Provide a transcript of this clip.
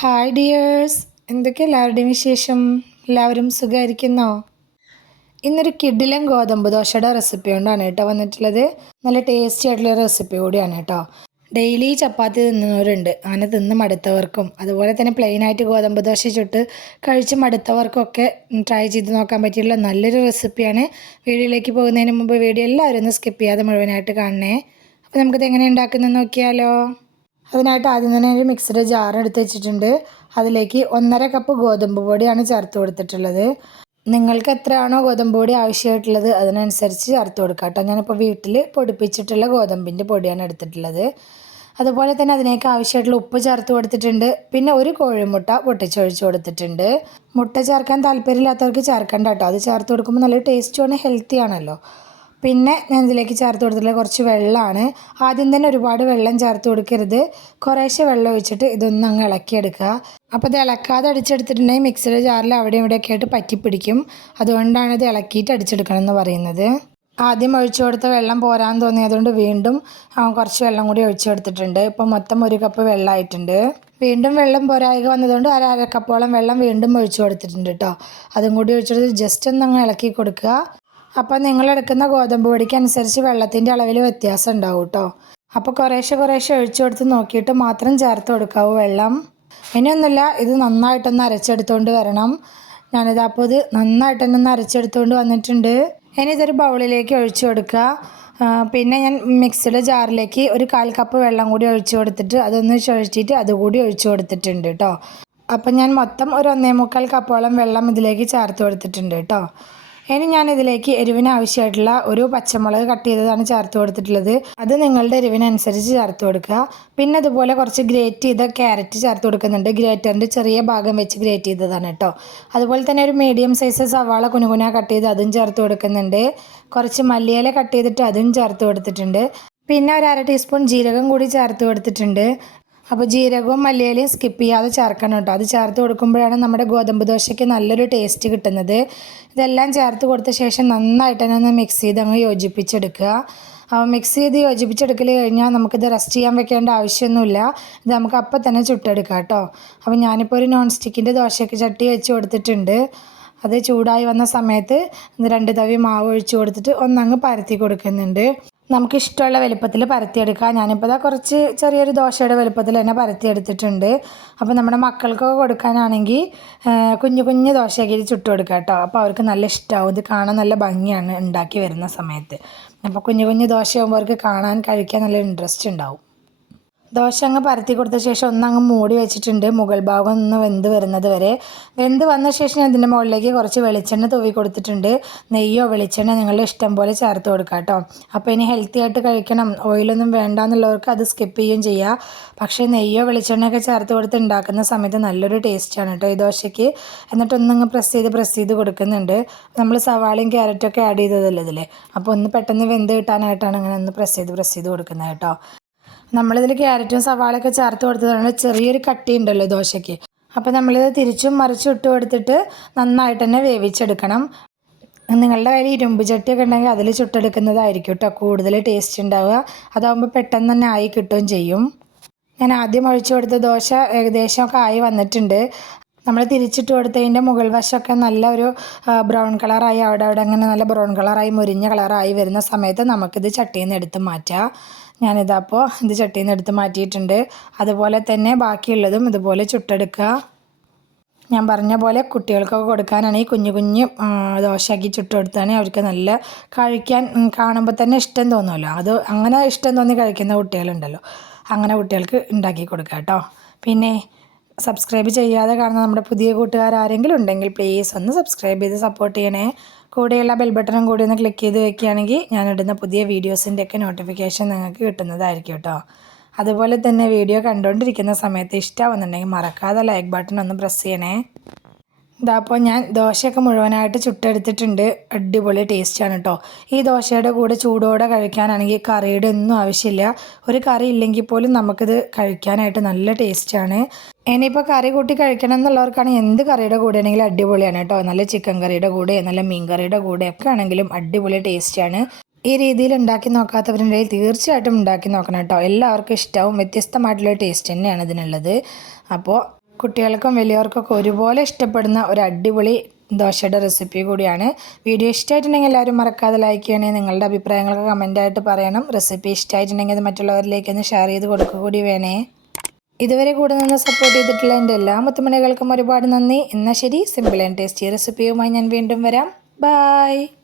Hi dears, എന്തൊക്കെ എല്ലാവരുടെയും വിശേഷം? എല്ലാവരും സുഖമായിരിക്കുന്നോ? ഇന്നൊരു കിടിലൻ ഗോതമ്പ് ദോശയുടെ റെസിപ്പി കൊണ്ടാണ് കേട്ടോ വന്നിട്ടുള്ളത്. നല്ല ടേസ്റ്റി ആയിട്ടുള്ള റെസിപ്പി കൂടിയാണ് കേട്ടോ. ഡെയിലി ചപ്പാത്തി തിന്നുന്നവരുണ്ട്, അങ്ങനെ തിന്ന് മടുത്തവർക്കും അതുപോലെ തന്നെ പ്ലെയിനായിട്ട് ഗോതമ്പ് ദോശ ചുട്ട് കഴിച്ച് മടുത്തവർക്കൊക്കെ ട്രൈ ചെയ്ത് നോക്കാൻ പറ്റിയുള്ള നല്ലൊരു റെസിപ്പിയാണ്. വീഡിയോയിലേക്ക് പോകുന്നതിന് മുമ്പ് വീഡിയോ എല്ലാവരും ഒന്ന് സ്കിപ്പ് ചെയ്യാതെ മുഴുവനായിട്ട് കാണണേ. അപ്പോൾ നമുക്കിത് എങ്ങനെ ഉണ്ടാക്കുന്നത് നോക്കിയാലോ. അതിനായിട്ട് ആദ്യം തന്നെ ഒരു മിക്സിയുടെ ജാർ എടുത്ത് വെച്ചിട്ടുണ്ട്. അതിലേക്ക് 1.5 കപ്പ് ഗോതമ്പ് പൊടിയാണ് ചേർത്ത് കൊടുത്തിട്ടുള്ളത്. നിങ്ങൾക്ക് എത്രയാണോ ഗോതമ്പ് പൊടി ആവശ്യമായിട്ടുള്ളത് അതിനനുസരിച്ച് ചേർത്ത് കൊടുക്കുക കേട്ടോ. ഞാനിപ്പോൾ വീട്ടിൽ പൊടിപ്പിച്ചിട്ടുള്ള ഗോതമ്പിൻ്റെ പൊടിയാണ് എടുത്തിട്ടുള്ളത്. അതുപോലെ തന്നെ അതിലേക്ക് ആവശ്യമായിട്ടുള്ള ഉപ്പ് ചേർത്ത് കൊടുത്തിട്ടുണ്ട്. പിന്നെ ഒരു കോഴിമുട്ട പൊട്ടിച്ചൊഴിച്ച് കൊടുത്തിട്ടുണ്ട്. മുട്ട ചേർക്കാൻ താല്പര്യമില്ലാത്തവർക്ക് ചേർക്കണ്ട കേട്ടോ. അത് ചേർത്ത് കൊടുക്കുമ്പോൾ നല്ല ടേസ്റ്റുമാണ്, ഹെൽത്തി ആണല്ലോ. പിന്നെ ഞാൻ ഇതിലേക്ക് ചേർത്ത് കൊടുത്തിട്ടുള്ള കുറച്ച് വെള്ളമാണ്. ആദ്യം തന്നെ ഒരുപാട് വെള്ളം ചേർത്ത് കൊടുക്കരുത്, കുറേശ്ശെ വെള്ളം ഒഴിച്ചിട്ട് ഇതൊന്നും അങ്ങ് ഇളക്കിയെടുക്കുക. അപ്പോൾ ഇത് ഇളക്കാതെ അടിച്ചെടുത്തിട്ടുണ്ടെങ്കിൽ മിക്സിയുടെ ജാറിൽ അവിടെ ഇവിടെയൊക്കെ ആയിട്ട് പറ്റിപ്പിടിക്കും. അതുകൊണ്ടാണ് ഇത് ഇളക്കിയിട്ട് അടിച്ചെടുക്കണം എന്ന് പറയുന്നത്. ആദ്യം ഒഴിച്ചു കൊടുത്ത വെള്ളം പോരാൻ തോന്നിയതുകൊണ്ട് വീണ്ടും കുറച്ച് വെള്ളം കൂടി ഒഴിച്ചു കൊടുത്തിട്ടുണ്ട്. ഇപ്പം മൊത്തം 1 കപ്പ് വെള്ളമായിട്ടുണ്ട്. വീണ്ടും വെള്ളം പോരായ്ക വന്നതുകൊണ്ട് അര കപ്പോളം വെള്ളം വീണ്ടും ഒഴിച്ചു കൊടുത്തിട്ടുണ്ട് കേട്ടോ. അതും കൂടി ഒഴിച്ചെടുത്ത് ജസ്റ്റ് ഒന്ന് അങ്ങ് ഇളക്കി കൊടുക്കുക. അപ്പോൾ നിങ്ങളെടുക്കുന്ന ഗോതമ്പ് പൊടിക്ക് അനുസരിച്ച് വെള്ളത്തിൻ്റെ അളവിൽ വ്യത്യാസം ഉണ്ടാവും കേട്ടോ. അപ്പോൾ കുറേശ്ശെ ഒഴിച്ചു കൊടുത്ത് നോക്കിയിട്ട് മാത്രം ചേർത്ത് കൊടുക്കാവൂ വെള്ളം. ഇനിയൊന്നുമില്ല, ഇത് നന്നായിട്ടൊന്ന് അരച്ചെടുത്തുകൊണ്ട് വരണം. അപ്പോൾ ഇത് നന്നായിട്ട് തന്നെ ഒന്ന് അരച്ചെടുത്തുകൊണ്ട് വന്നിട്ടുണ്ട്. ഇനി ഇതൊരു ബൗളിലേക്ക് ഒഴിച്ചു കൊടുക്കുക. പിന്നെ ഞാൻ മിക്സിയുടെ ജാറിലേക്ക് ഒരു 1/4 കപ്പ് വെള്ളം കൂടി ഒഴിച്ചു കൊടുത്തിട്ട് അതൊന്ന് ചുഴറ്റിയിട്ട് അതുകൂടി ഒഴിച്ചു കൊടുത്തിട്ടുണ്ട് കേട്ടോ. അപ്പം ഞാൻ മൊത്തം ഒരു 1.25 കപ്പോളം വെള്ളം ഇതിലേക്ക് ചേർത്ത് കൊടുത്തിട്ടുണ്ട് കേട്ടോ. ഇനി ഞാനിതിലേക്ക് എരിവിന് ആവശ്യമായിട്ടുള്ള ഒരു പച്ചമുളക് കട്ട് ചെയ്തതാണ് ചേർത്ത് കൊടുത്തിട്ടുള്ളത്. അത് നിങ്ങളുടെ എരിവിനനുസരിച്ച് ചേർത്ത് കൊടുക്കുക. പിന്നെ അതുപോലെ കുറച്ച് ഗ്രേറ്റ് ചെയ്ത ക്യാരറ്റ് ചേർത്ത് കൊടുക്കുന്നുണ്ട്. ഗ്രേറ്ററിൻ്റെ ചെറിയ ഭാഗം വെച്ച് ഗ്രേറ്റ് ചെയ്തതാണ് കേട്ടോ. അതുപോലെ തന്നെ ഒരു മീഡിയം സൈസ് സവാള കുനുകുന കട്ട് ചെയ്ത് അതും ചേർത്ത് കൊടുക്കുന്നുണ്ട്. കുറച്ച് മല്ലിയില കട്ട് ചെയ്തിട്ട് അതും ചേർത്ത് കൊടുത്തിട്ടുണ്ട്. പിന്നെ ഒരു 1/2 ടീസ്പൂൺ ജീരകം കൂടി ചേർത്ത് കൊടുത്തിട്ടുണ്ട്. അപ്പോൾ ജീരകവും മല്ലിയിലയും സ്കിപ്പ് ചെയ്യാതെ ചേർക്കണം കേട്ടോ. അത് ചേർത്ത് കൊടുക്കുമ്പോഴാണ് നമ്മുടെ ഗോതമ്പ് ദോശയ്ക്ക് നല്ലൊരു ടേസ്റ്റ് കിട്ടുന്നത്. ഇതെല്ലാം ചേർത്ത് കൊടുത്ത ശേഷം നന്നായിട്ട് തന്നെ ഒന്ന് മിക്സ് ചെയ്ത് അങ്ങ് യോജിപ്പിച്ചെടുക്കുക. അപ്പോൾ മിക്സ് ചെയ്ത് യോജിപ്പിച്ചെടുക്കൽ കഴിഞ്ഞാൽ നമുക്കിത് റെസ്റ്റ് ചെയ്യാൻ വെക്കേണ്ട ആവശ്യമൊന്നുമില്ല. ഇത് നമുക്ക് അപ്പം തന്നെ ചുട്ടെടുക്കാം കേട്ടോ. അപ്പോൾ ഞാനിപ്പോൾ ഒരു നോൺ സ്റ്റിക്കിൻ്റെ ദോശയ്ക്ക് ചട്ടി വെച്ച് കൊടുത്തിട്ടുണ്ട്. അത് ചൂടായി വന്ന സമയത്ത് 2 തവി മാവ് ഒഴിച്ച് കൊടുത്തിട്ട് ഒന്നങ്ങ് പരത്തി കൊടുക്കുന്നുണ്ട്. നമുക്ക് ഇഷ്ടമുള്ള വലുപ്പത്തിൽ പരത്തിയെടുക്കാം. ഞാനിപ്പോൾ കുറച്ച് ചെറിയൊരു ദോശയുടെ വലുപ്പത്തിൽ തന്നെ പരത്തിയെടുത്തിട്ടുണ്ട്. അപ്പോൾ നമ്മുടെ മക്കൾക്കൊക്കെ കൊടുക്കാനാണെങ്കിൽ കുഞ്ഞു ദോശയാക്കി ചുട്ട് കൊടുക്കുക കേട്ടോ. അപ്പോൾ അവർക്ക് നല്ല ഇഷ്ടമാവും. ഇത് കാണാൻ നല്ല ഭംഗിയാണ് ഉണ്ടാക്കി വരുന്ന സമയത്ത്. അപ്പോൾ കുഞ്ഞു ദോശയാകുമ്പോൾ അവർക്ക് കാണാൻ കഴിക്കാൻ നല്ല ഇൻട്രസ്റ്റ് ഉണ്ടാവും. ദോശ അങ്ങ് പരത്തി കൊടുത്ത ശേഷം ഒന്നങ്ങ് മൂടി വെച്ചിട്ടുണ്ട്, മുകൾ ഭാഗം ഒന്ന് വെന്ത് വരുന്നത് വരെ. വെന്ത് വന്ന ശേഷം അതിൻ്റെ മുകളിലേക്ക് കുറച്ച് വെളിച്ചെണ്ണ തൂവി കൊടുത്തിട്ടുണ്ട്. നെയ്യോ വെളിച്ചെണ്ണ നിങ്ങളുടെ ഇഷ്ടം പോലെ ചേർത്ത് കൊടുക്കുക കേട്ടോ. അപ്പോൾ ഇനി ഹെൽത്തി ആയിട്ട് കഴിക്കണം, ഓയിലൊന്നും വേണ്ട എന്നുള്ളവർക്ക് അത് സ്കിപ്പ് ചെയ്യുകയും ചെയ്യുക. പക്ഷേ നെയ്യോ വെളിച്ചെണ്ണയൊക്കെ ചേർത്ത് കൊടുത്ത് ഉണ്ടാക്കുന്ന സമയത്ത് നല്ലൊരു ടേസ്റ്റാണ് കേട്ടോ ഈ ദോശയ്ക്ക്. എന്നിട്ടൊന്നങ്ങ് പ്രസ് ചെയ്ത് കൊടുക്കുന്നുണ്ട്. നമ്മൾ സവാളയും ക്യാരറ്റൊക്കെ ആഡ് ചെയ്തതല്ലേ ഇതിൽ, അപ്പോൾ ഒന്ന് പെട്ടെന്ന് വെന്ത് കിട്ടാനായിട്ടാണ് അങ്ങനെ ഒന്ന് പ്രസ് ചെയ്ത് കൊടുക്കുന്നത് കേട്ടോ. നമ്മളിതിൽ ക്യാരറ്റും സവാളയൊക്കെ ചേർത്ത് കൊടുത്തതാണ് ചെറിയൊരു കട്ടി ഉണ്ടല്ലോ ദോശയ്ക്ക്. അപ്പോൾ നമ്മളിത് തിരിച്ചും മറിച്ചും ഇട്ട് കൊടുത്തിട്ട് നന്നായിട്ട് തന്നെ വേവിച്ചെടുക്കണം. നിങ്ങളുടെ കയ്യിൽ ഇരുമ്പ് ചട്ടിയൊക്കെ ഉണ്ടെങ്കിൽ അതിൽ ചുട്ടെടുക്കുന്നതായിരിക്കും കേട്ടോ കൂടുതൽ ടേസ്റ്റ് ഉണ്ടാവുക. അതാകുമ്പോൾ പെട്ടെന്ന് തന്നെ ആയി കിട്ടുകയും ചെയ്യും. ഞാൻ ആദ്യം ഒഴിച്ചു കൊടുത്ത ദോശ ഏകദേശമൊക്കെ ആയി വന്നിട്ടുണ്ട്. നമ്മൾ തിരിച്ചിട്ട് കൊടുത്തതിൻ്റെ മുകൾ വശമൊക്കെ നല്ല ഒരു ബ്രൗൺ കളറായി അവിടെ അങ്ങനെ നല്ല ബ്രൗൺ കളറായി മുരിഞ്ഞ കളറായി വരുന്ന സമയത്ത് നമുക്കിത് ചട്ടിയിൽ നിന്ന് എടുത്ത് മാറ്റാം. ഞാനിതപ്പോൾ ഇത് ചട്ടിയിൽ നിന്ന് എടുത്ത് മാറ്റിയിട്ടുണ്ട്. അതുപോലെ തന്നെ ബാക്കിയുള്ളതും ഇതുപോലെ ചുട്ടെടുക്കുക. ഞാൻ പറഞ്ഞ പോലെ കുട്ടികൾക്കൊക്കെ കൊടുക്കാനാണെങ്കിൽ കുഞ്ഞു ദോശയാക്കി ചുട്ടെടുത്താണെങ്കിൽ അവർക്ക് നല്ല കഴിക്കാൻ കാണുമ്പോൾ തന്നെ ഇഷ്ടം തോന്നുമല്ലോ. അത് അങ്ങനെ ഇഷ്ടം തോന്നി കഴിക്കുന്ന കുട്ടികളുണ്ടല്ലോ, അങ്ങനെ കുട്ടികൾക്ക് ഉണ്ടാക്കി കൊടുക്കുക കേട്ടോ. പിന്നെ സബ്സ്ക്രൈബ് ചെയ്യാതെ കാണുന്ന നമ്മുടെ പുതിയ കൂട്ടുകാരെങ്കിലും ഉണ്ടെങ്കിൽ പ്ലീസ് ഒന്ന് സബ്സ്ക്രൈബ് ചെയ്ത് സപ്പോർട്ട് ചെയ്യണേ. കൂടെയുള്ള ബെൽ ബട്ടണും കൂടി ഒന്ന് ക്ലിക്ക് ചെയ്ത് വെക്കുകയാണെങ്കിൽ ഞാനിടുന്ന പുതിയ വീഡിയോസിൻ്റെയൊക്കെ നോട്ടിഫിക്കേഷൻ നിങ്ങൾക്ക് കിട്ടുന്നതായിരിക്കും കേട്ടോ. അതുപോലെ തന്നെ വീഡിയോ കണ്ടുകൊണ്ടിരിക്കുന്ന സമയത്ത് ഇഷ്ടമാവുന്നുണ്ടെങ്കിൽ മറക്കാതെ ലൈക്ക് ബട്ടൺ ഒന്ന് പ്രസ് ചെയ്യണേ. അപ്പോൾ ഞാൻ ദോശയൊക്കെ മുഴുവനായിട്ട് ചുട്ടെടുത്തിട്ടുണ്ട്. അടിപൊളി ടേസ്റ്റാണ് കേട്ടോ. ഈ ദോശയുടെ കൂടെ ചൂടോടെ കഴിക്കാനാണെങ്കിൽ കറിയുടെ ഒന്നും ആവശ്യമില്ല. ഒരു കറി ഇല്ലെങ്കിൽ പോലും നമുക്കിത് കഴിക്കാനായിട്ട് നല്ല ടേസ്റ്റാണ്. ഇനിയിപ്പോൾ കറി കൂട്ടി കഴിക്കണം എന്നുള്ളവർക്കാണെങ്കിൽ എന്ത് കറിയുടെ കൂടെ ആണെങ്കിലും അടിപൊളിയാണ് കേട്ടോ. നല്ല ചിക്കൻ കറിയുടെ കൂടെ നല്ല മീൻ കറിയുടെ കൂടെ ഒക്കെ ആണെങ്കിലും അടിപൊളി ടേസ്റ്റാണ്. ഈ രീതിയിൽ ഉണ്ടാക്കി നോക്കാത്തവരുണ്ടെങ്കിൽ തീർച്ചയായിട്ടും ഉണ്ടാക്കി നോക്കണം കേട്ടോ. എല്ലാവർക്കും ഇഷ്ടമാവും. വ്യത്യസ്തമായിട്ടുള്ള ടേസ്റ്റ് തന്നെയാണ് ഇതിനുള്ളത്. അപ്പോൾ കുട്ടികൾക്കും വലിയവർക്കൊക്കെ ഒരുപോലെ ഇഷ്ടപ്പെടുന്ന ഒരു അടിപൊളി ദോശയുടെ റെസിപ്പി കൂടിയാണ്. വീഡിയോ ഇഷ്ടമായിട്ടുണ്ടെങ്കിൽ എല്ലാവരും മറക്കാതെ ലൈക്ക് ചെയ്യണേ. നിങ്ങളുടെ അഭിപ്രായങ്ങളൊക്കെ കമൻറ്റായിട്ട് പറയണം. റെസിപ്പി ഇഷ്ടമായിട്ടുണ്ടെങ്കിൽ അത് മറ്റുള്ളവരിലേക്ക് ഒന്ന് ഷെയർ ചെയ്ത് കൊടുക്കുക കൂടി വേണേ. ഇതുവരെ കൂടെ നിന്ന് സപ്പോർട്ട് ചെയ്തിട്ടുള്ള എൻ്റെ എല്ലാ മുത്തുമണികൾക്കും ഒരുപാട് നന്ദി. എന്നാൽ ശരി, സിമ്പിൾ ആൻഡ് ടേസ്റ്റി റെസിപ്പിയുമായി ഞാൻ വീണ്ടും വരാം. ബൈ.